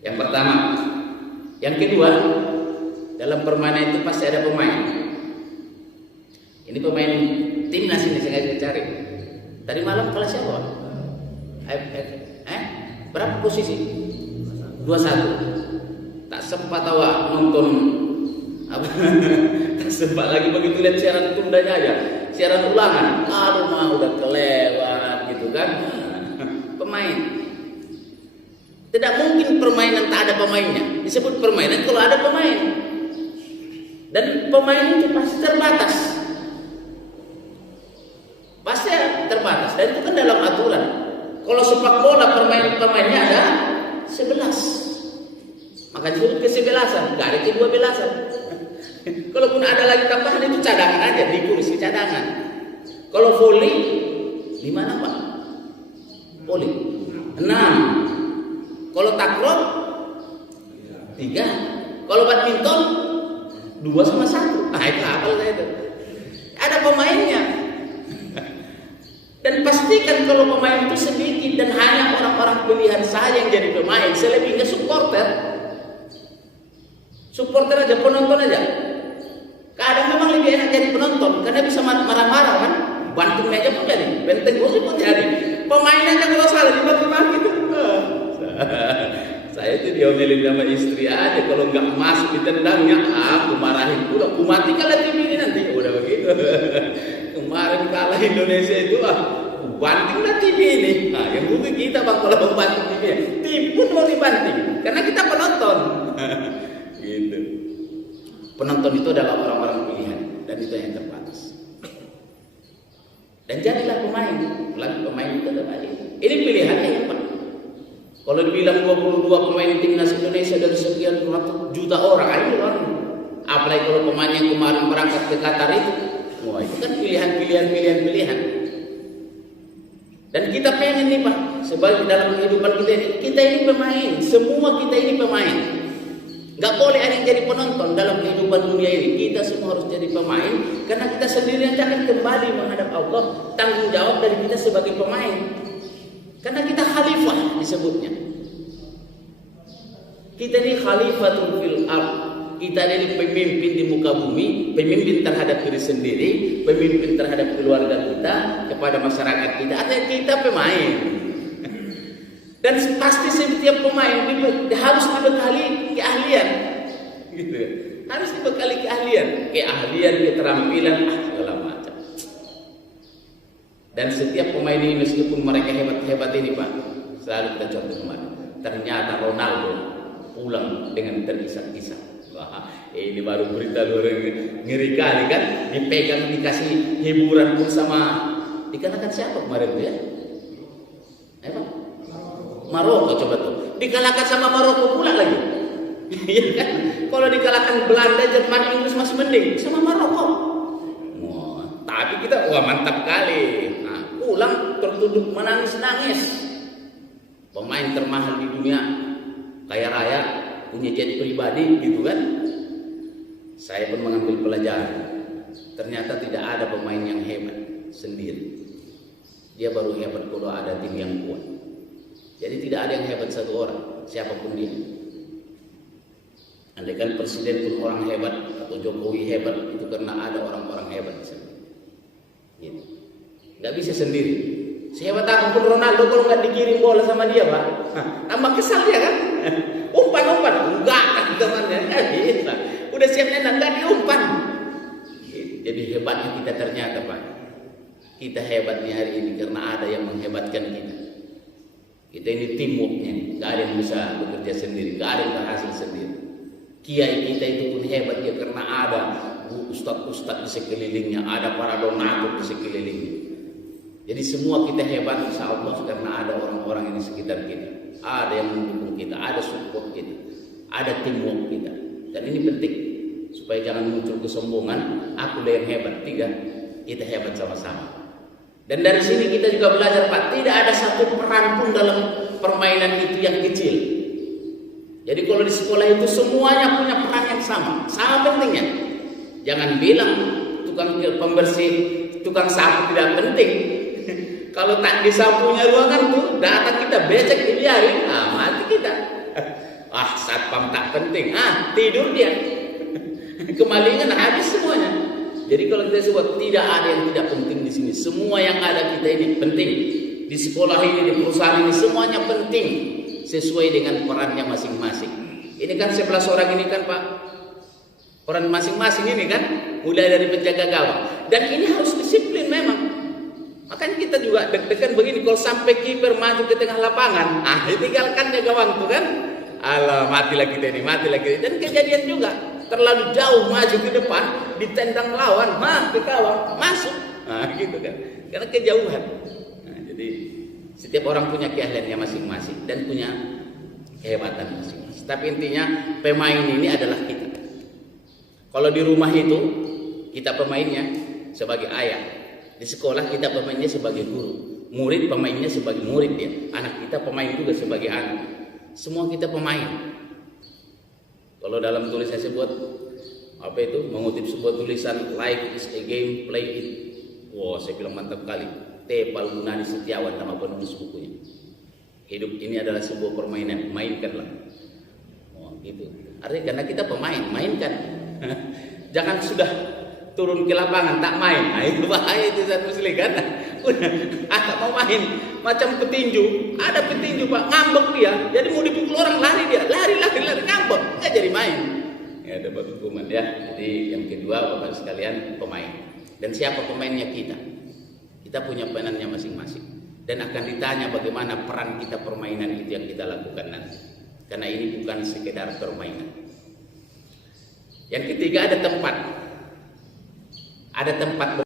Yang pertama. Yang kedua, dalam permainan itu pasti ada pemain. Ini pemain timnas ini saya cari. Tadi malam kalah siapa? Berapa posisi? 2-1. Tak sempat awak nonton apa? Tak sempat lagi begitu lihat siaran tundanya aja, siaran ulangan. Kalau mah udah kelewat gitu kan. Pemain. Tidak mungkin permainan tak ada pemainnya. Disebut permainan kalau ada pemain. Dan pemain itu pasti terbatas. Pasti terbatas. Dan itu kan dalam aturan. Kalau sepak bola pemainnya ada 11. Maka disebut ke-11an, enggak ada ke-12an. Kalaupun ada lagi tambahan itu cadangan aja, di kursi cadangan. Kalau voli 5 Pak? Voli 6. Kalau takraw 3. Kalau badminton 2 sama 1. Itu hafal saya itu. Ada pemainnya. Dan pastikan kalau pemain itu sedikit dan hanya orang-orang pilihan saja yang jadi pemain, selebihnya supporter. Supporter aja, penonton aja. Kadang memang lebih enak jadi penonton karena bisa marah-marah kan. Bantu meja pun jadi, benteng kursi pun jadi. Pemain aja kalau salah dibagi-bagi itu. Saya itu diomelin sama istri aja, kalau nggak masuk ditendangnya, aku marahin pula, aku mati kalau tim ini nanti. Udah begitu. Kemarin kalah Indonesia itu, banting lah TV ini. Nah, yang rugi kita bang kalau membanting TV. Tim pun mau dibanting karena kita penonton. Gitu. Penonton itu adalah orang-orang pilihan dan itu yang terbatas. Dan jadilah pemain, lagi pemain itu terbaik. Ini pilihannya ya Pak. Kalau dibilang 22 pemain timnas Indonesia dari sekian ratus juta orang, ayo orang. Apalagi kalau pemain yang kemarin berangkat ke Qatar itu, wah itu kan pilihan. Dan kita pengen nih Pak, sebagai dalam kehidupan kita ini pemain, semua kita ini pemain. Gak boleh ada yang jadi penonton dalam kehidupan dunia ini. Kita semua harus jadi pemain, karena kita sendiri yang akan kembali menghadap Allah. Tanggung jawab dari kita sebagai pemain. Karena kita khalifah disebutnya. Kita ini khalifatul fil ardh. Kita ini pemimpin di muka bumi, pemimpin terhadap diri sendiri, pemimpin terhadap keluarga kita, kepada masyarakat kita. Artinya kita pemain. Dan pasti setiap pemain harus dibekali keahlian. Gitu. Harus dibekali keahlian, keterampilan, segala macam. Dan setiap pemain ini meskipun mereka hebat-hebat ini Pak, selalu kita contoh kemarin. Ternyata Ronaldo pulang dengan terisak-isak. Wah, ini baru berita luar ngeri kali kan? Dipegang dikasih hiburan pun sama dikalahkan siapa kemarin ya? Apa? Maroko coba tuh. Dikalahkan sama Maroko pula lagi. Iya kan? Kalau dikalahkan Belanda, Jerman, Inggris masih mending sama Maroko. Wah, tapi kita mantap kali. Pulang tertunduk menangis-nangis. Pemain termahal di dunia, kaya raya, punya jet pribadi gitu kan. Saya pun mengambil pelajaran. Ternyata tidak ada pemain yang hebat sendiri. Dia baru hebat kalau ada tim yang kuat. Jadi tidak ada yang hebat satu orang, siapapun dia. Andaikan presiden pun orang hebat atau Jokowi hebat, itu karena ada orang-orang hebat di sana. Gitu. Nggak bisa sendiri. Sehebat apapun Ronaldo kalau nggak dikirim bola sama dia Pak, tambah kesal dia kan. Umpan enggak kan temannya, bisa. Udah siapnya nggak diumpan. Jadi hebatnya kita ternyata Pak. Kita hebatnya hari ini karena ada yang menghebatkan kita. Kita ini teamworknya, nggak ada yang bisa bekerja sendiri, nggak ada yang berhasil sendiri. Kiai kita itu pun hebat ya karena ada ustadz-ustadz di sekelilingnya, ada para donatur di sekelilingnya. Jadi semua kita hebat insya Allah karena ada orang-orang yang di sekitar kita. Ada yang mendukung kita, ada support kita, ada teamwork kita. Dan ini penting supaya jangan muncul kesombongan, aku yang hebat. Tidak, kita hebat sama-sama. Dan dari sini kita juga belajar Pak, tidak ada satu peran pun dalam permainan itu yang kecil. Jadi kalau di sekolah itu semuanya punya peran yang sama pentingnya. Jangan bilang tukang pembersih, tukang sapu tidak penting. Kalau tak disapunya ruangan tuh, datang kita becek dibiarin, mati kita. Ah, satpam tak penting. Ah, tidur dia. Kemalingan habis semuanya. Jadi kalau kita sebut tidak ada yang tidak penting di sini. Semua yang ada kita ini penting. Di sekolah ini, di perusahaan ini semuanya penting sesuai dengan perannya masing-masing. Ini kan 11 orang ini kan Pak, peran masing-masing ini kan, mulai dari penjaga gawang. Dan ini harus disiplin memang. Makanya kita juga deg-degan begini kalau sampai kiper maju ke tengah lapangan, ditinggalkannya gawang tuh kan. Alah, matilah kita ini, matilah kita. Dan kejadian juga terlalu jauh maju ke depan, ditendang lawan, ke gawang, masuk. Gitu kan. Karena kejauhan. Jadi setiap orang punya keahliannya masing-masing dan punya kehebatan masing-masing. Tapi intinya pemain ini adalah kita. Kalau di rumah itu kita pemainnya sebagai ayah, di sekolah kita pemainnya sebagai guru, murid pemainnya sebagai murid ya, anak kita pemain juga sebagai anak. Semua kita pemain. Kalau dalam tulis saya sebut apa itu, mengutip sebuah tulisan, life is a game, play it. Wah, saya bilang mantap kali. Tepal Gunani Setiawan nama penulis bukunya. Hidup ini adalah sebuah permainan, mainkanlah. Oh, gitu. Artinya karena kita pemain, mainkan. Jangan sudah turun ke lapangan tak main. Itu bahaya itu Ustaz Musli kan. Udah mau main macam petinju, ada petinju Pak, ngambek dia. Jadi mau dipukul orang lari dia, lari ngambek, enggak jadi main. Ya dapat hukuman ya. Jadi yang kedua Bapak sekalian pemain. Dan siapa pemainnya kita? Kita punya perannya masing-masing. Dan akan ditanya bagaimana peran kita permainan itu yang kita lakukan nanti. Karena ini bukan sekedar permainan. Yang ketiga ada tempat. Ada tempat